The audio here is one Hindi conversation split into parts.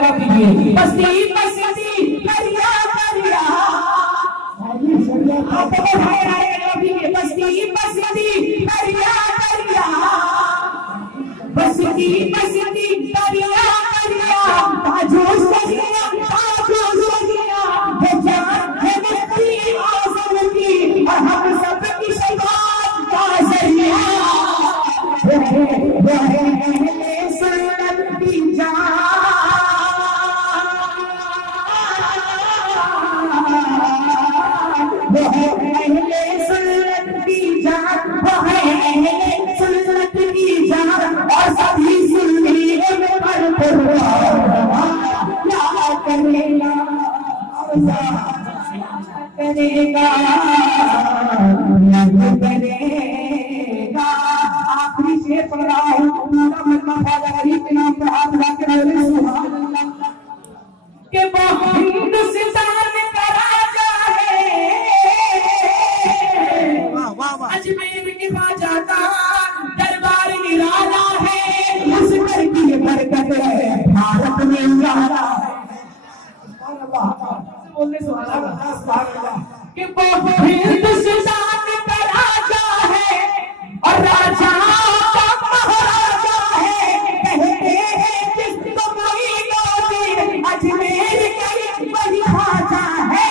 बस्ती बस्ती करिया करिया बस्ती बस्ती करिया करिया बस्ती बस्ती करिया करिया ताजूस करिया ताजूस करिया है जान है बस्ती आज़म की और हम सब की शबाब का जरिया है सुन्नत की जान वो है अहले सुन्नत की जान वो है अहले सुन्नत की जान और सभी सुन्नी पर क्या करेगा करेगा आखिरी शेर पढ़ रहा हूँ पूरा मत गरीब के नाम पर हाथ लगा के कि वो हिंदुस्तान का राजा है अजमेर के राजा का दरबार निराला है उस घर की बरकत है भारत में उजाला है बोलने से कि वो हिंदुस्तान का राजा है और राजा महाराजा है कहते हैं जिसको कोई अजमेर के बड़ी राजा है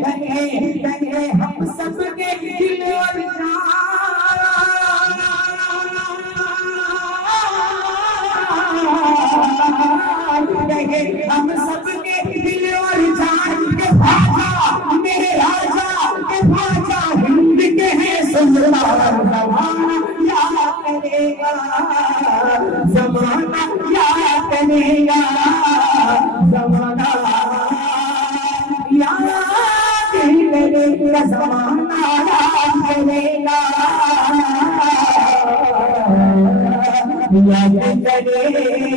लगे लगे हम सबके दिल और जान लगे हम सबके दिल और जान के भाजा मेरे राजा के भाजा हिंद के हैं सुल्तान जमाना क्या करेगा जमाना क्या करेगा जमाना याद करेगा जमाना करेगा याद करेगा